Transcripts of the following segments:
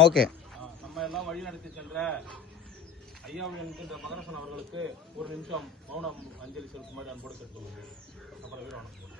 Okay. நம்ம எல்லாம் வழி நடத்தி சென்ற ஐயாவை என்கின்ற மகரசன் அவர்களுக்கு ஒரு நிமிஷம் மௌனம் அஞ்சலி செலுத்துமாறு அன்போடு கேட்டுக்கொள்வது. அப்புறம் வீரவணக்கம்.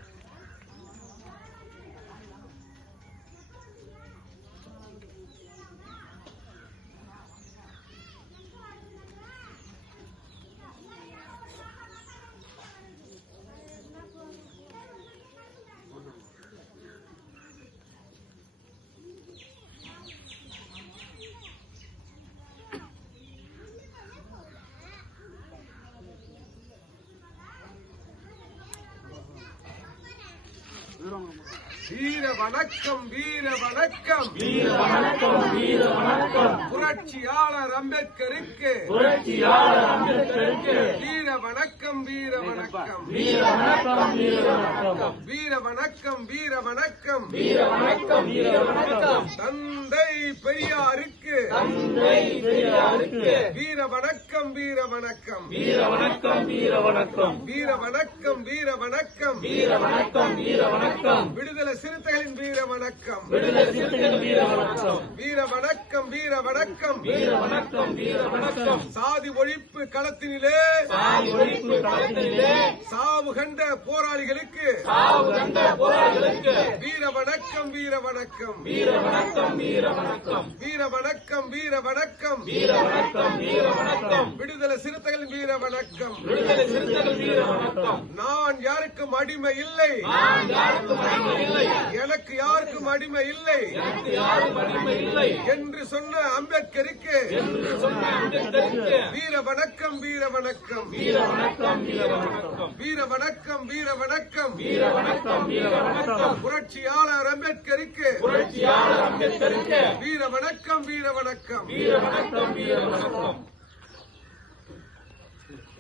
வீர வணக்கம் வீர வணக்கம் வீர வணக்கம் வீர வணக்கம். புரட்சியாளர் அம்பேத்கருக்கு புரட்சியாளர் அம்பேத்கருக்கு வீர வணக்கம் வீர வணக்கம் வீர வணக்கம் வீர வணக்கம். வீர வணக்கம் வீர வணக்கம் வீர வணக்கம் வீர வணக்கம். தந்தை பெரியாருக்கு தந்தை பெரியாருக்கு வீர வணக்கம் வீர வணக்கம் வீர வணக்கம் வீர வணக்கம். வீர வணக்கம் வீர வணக்கம் வீர வணக்கம் வீர வணக்கம். விடுதலை சிறுத்தைகளின் வீர வணக்கம் விடுதலை சிறுத்தைகள் வீர வணக்கம். வீர வணக்கம் வீர வணக்கம் வீர வணக்கம் வீர வணக்கம். சாதி ஒழிப்பு களத்தினிலே சாதி ஒழிப்பு களத்திலே சாவு கண்ட போராளிகளுக்கு சாவு கண்ட போராளிகளுக்கு வீர வணக்கம் வீர வணக்கம் வீர வணக்கம் வீர வணக்கம். வீர வணக்கம் வீர வணக்கம் வீர வணக்கம் வீர வணக்கம். விடுதலை சிறுத்தைகளின் வீர வணக்கம் விடுதலை சிறுத்தைகள் வீர வணக்கம். நான் யாருக்கும் அடிமை இல்லை நான் யாருக்கும் அடிமை இல்லை. எனக்கு யாருக்கும் அடிமை இல்லை எனக்கு யாரும் அடிமை இல்லை என்று சொன்ன அம்பேத்கருக்கு என்று சொன்ன அம்பேத்கருக்கு வீர வணக்கம் வீர வணக்கம் வீர வணக்கம் வீர வணக்கம். வீர வணக்கம் வீர வணக்கம் வீர வணக்கம் வீர வணக்கம். புரட்சியாளர் அம்பேத்கருக்கு புரட்சியாளர் அம்பேத்கருக்கு வீர வணக்கம் வீர வணக்கம் வீர வணக்கம் வீர வணக்கம்.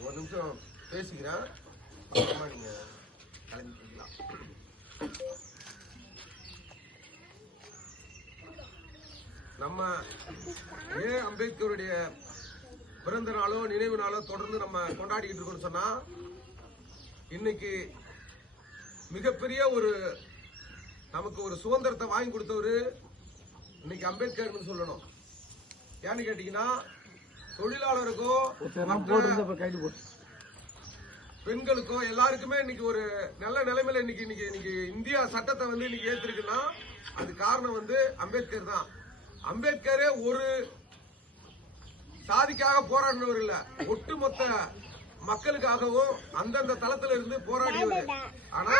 ஒரு நிமிஷம் பேசிக்கிறேன், அப்புறமா நீங்க கிளம்பிக்கலாம். நம்ம ஏன் அம்பேத்கருடைய பிறந்த நாளோ நினைவு நாளோ தொடர்ந்து நம்ம கொண்டாடிக்கிட்டு இருக்கோம்னு சொன்னா, இன்னைக்கு மிகப்பெரிய ஒரு நமக்கு ஒரு சுதந்திரத்தை வாங்கி கொடுத்தவரு இன்னைக்கு அம்பேத்கர்னு சொல்லணும். ஏன்னு கேட்டீங்கன்னா, தொழிலாளருக்கோ பெண்களுக்கோ எல்லாருக்குமே இன்னைக்கு ஒரு நல்ல நிலைமையில இன்னைக்கு இந்தியா சட்டத்தை வந்து இன்னைக்கு ஏத்திருக்குன்னா அது காரணம் வந்து அம்பேத்கர் தான். அம்பேத்கரே ஒரு சாதிக்காக போராடினவர் இல்ல, ஒட்டுமொத்த மக்களுக்காகவும் அந்தந்த தளத்துல இருந்து போராடியவர். ஆனா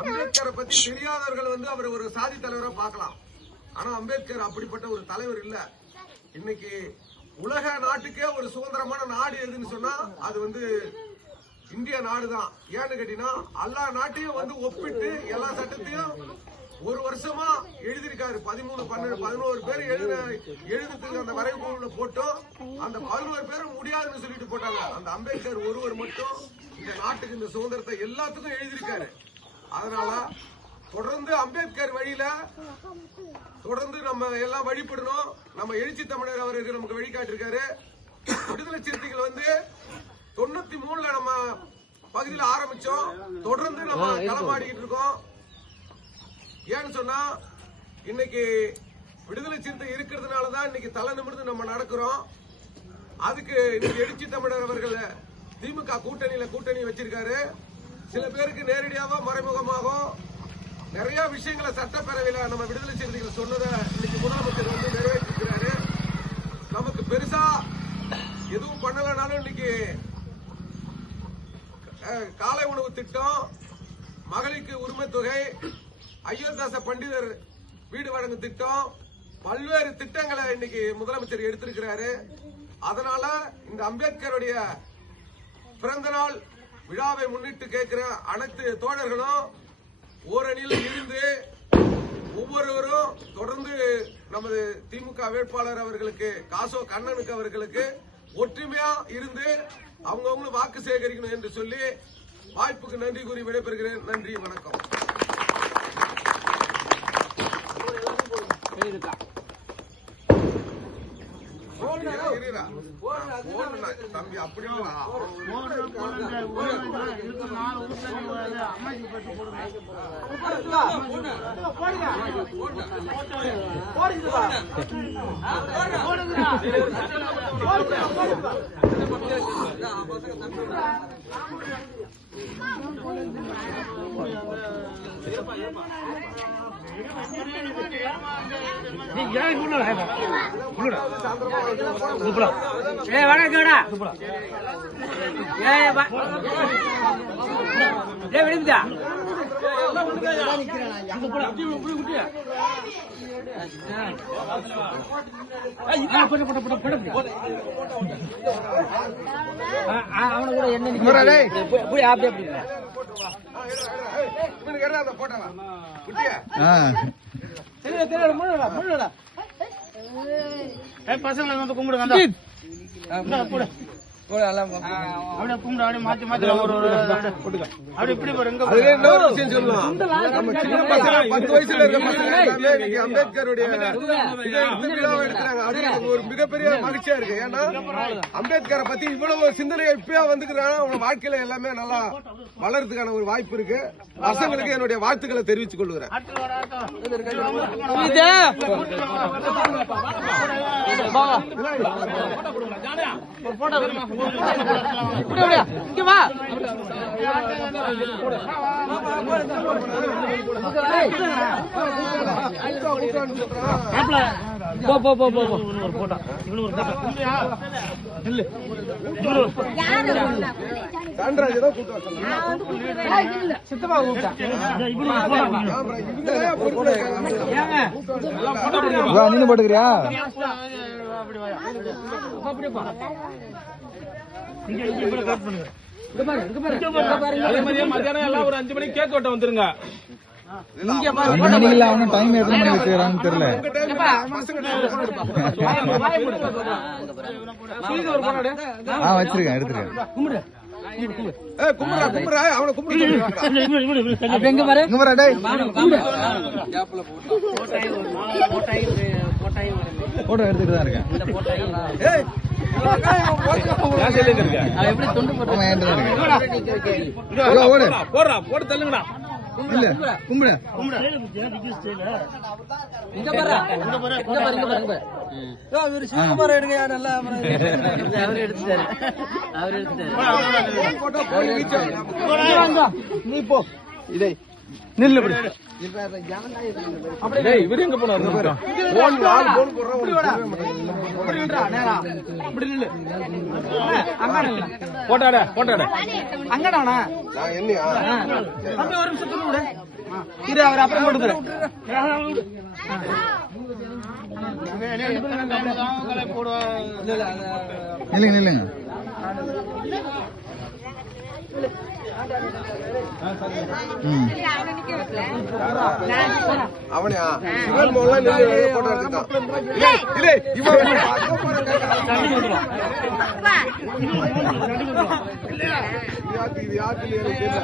அம்பேத்கரை பத்தி தெரியாதவர்கள் வந்து அவர் ஒரு சாதி தலைவரா பார்க்கலாம். ஆனா அம்பேத்கர் அப்படிப்பட்ட ஒரு தலைவர் இல்ல. இன்னைக்கு உலக நாட்டுக்கே ஒரு சுதந்திரமான நாடு எதுன்னு சொன்னா அது வந்து இந்திய நாடு தான். ஏன்னு கேட்டீங்கன்னா, எல்லா நாட்டையும் வந்து ஒப்பிட்டு எல்லா சட்டத்தையும் ஒரு வருஷமா எழுதியிருக்காரு. 13, 12, 11 பேர் எழுதுறதுக்கு அந்த வரைவு போட்டோம். அந்த 11 பேரும் முடியாதுன்னு சொல்லிட்டு போட்டாங்க. அந்த அம்பேத்கர் ஒருவர் மட்டும் இந்த நாட்டுக்கு இந்த சுதந்திரத்தை எல்லாத்துக்கும் எழுதியிருக்காரு. அதனால தொடர்ந்து அம்பேத்கர் வழியில தொடர்ந்து நம்ம எல்லாம் வழிபடணும். நம்ம எழுச்சி தமிழர் அவருக்கு நமக்கு வழிகாட்டிருக்காரு. விடுதலை சிறுத்தைகள் வந்து 93ல நம்ம பகுதியில் ஆரம்பிச்சோம். தொடர்ந்து நம்ம களமாடிக்கிட்டு இருக்கோம். ஏன்னு சொன்னா, இன்னைக்கு விடுதலை சிறுத்தை இருக்கிறதுனாலதான் இன்னைக்கு தலை நிமிர்ந்து நம்ம நடக்கிறோம். அதுக்கு இன்னைக்கு எழுச்சி தமிழர் அவர்கள் திமுக கூட்டணி வச்சிருக்காரு. சில பேருக்கு நேரடியாக மறைமுகமாக நிறைய விஷயங்களை சட்டப்பேரவையில நம்ம விடுதலை சிறுத்தைகள் சொன்னதை இன்னைக்கு முதலமைச்சர் வந்து நிறைவேற்றிருக்கிறாரு. நமக்கு பெருசா எதுவும் பண்ணலனாலும் இன்னைக்கு காலை உணவு திட்டம், மகளிருக்கு உரிமை தொகை, ஐயர்தாச பண்டிதர் வீடு வழங்கும் திட்டம், பல்வேறு திட்டங்களை இன்னைக்கு முதலமைச்சர் எடுத்திருக்கிறாரு. அதனால இந்த அம்பேத்கருடைய பிறந்த நாள் விழாவை முன்னிட்டு கேட்கிற அனைத்து தோழர்களும் ஓரணியில் இருந்து ஒவ்வொருவரும் தொடர்ந்து நமது திமுக வேட்பாளர் அவர்களுக்கு காசோ கண்ணனுக்கு அவர்களுக்கு ஒற்றுமையா இருந்து அவங்கவுங்களும் வாக்கு சேகரிக்கணும் என்று சொல்லி வாய்ப்புக்கு நன்றி கூறி விடைபெறுகிறேன். நன்றி, வணக்கம். தம்பி அப்படி அவனை கூட என்ன பசங்களை வந்து கும்பிடுங்க அப்படியே கும்பிடு அப்படியே மாத்தி மாத்தி அப்படியே இப்படி பாருங்க. இன்னொரு விஷயம் சொல்லலாம். நம்ம சின்ன பசங்க 10 வயசுல இருக்க பசங்க எல்லாமே இன்னைக்கு அம்பேத்கருடைய விழாவை எடுக்கிறாங்க. அது எனக்கு ஒரு மிகப்பெரிய மகிழ்ச்சியா இருக்கு. ஏன்னா அம்பேத்கரை பத்தி இவ்வளவு சிந்தனை இப்பயா வந்துக்கிறாங்க. அவங்க வாழ்க்கையில எல்லாமே நல்லா வளர்றதுக்கான ஒரு வாய்ப்பு இருக்கு. பசங்களுக்கு என்னுடைய வாழ்த்துக்களை தெரிவித்துக் கொள்கிறேன். நீங்க போட்டுக்கிறியா? மத்தியானம் எல்லாம் ஒரு 5 மணிக்கு கேக் வெட்ட வந்துருங்க. டைம் எத்தனை மணிக்கு வச்சுக்கிறாங்கன்னு தெரியல. வச்சிருக்கேன், எடுத்துருக்கேன். போட்டோ எடுத்துட்டு தான் இருக்கேன். போட்டு தள்ளுங்கடா. இல்ல கும்பிடு நீ போ இதை நில்லு. இவரு எங்க போனாரு? போட்டாட போட்டாட அங்கடானா என்னையா ஒரு நிமிஷம் விட இரு, அவர் அப்புறம் போட்டுக்கிறேன். நில்லுங்க நில்லுங்க. அவனையா இவன் போட்டோ எடுத்துட்டான். இது யாருக்கு தெரியல.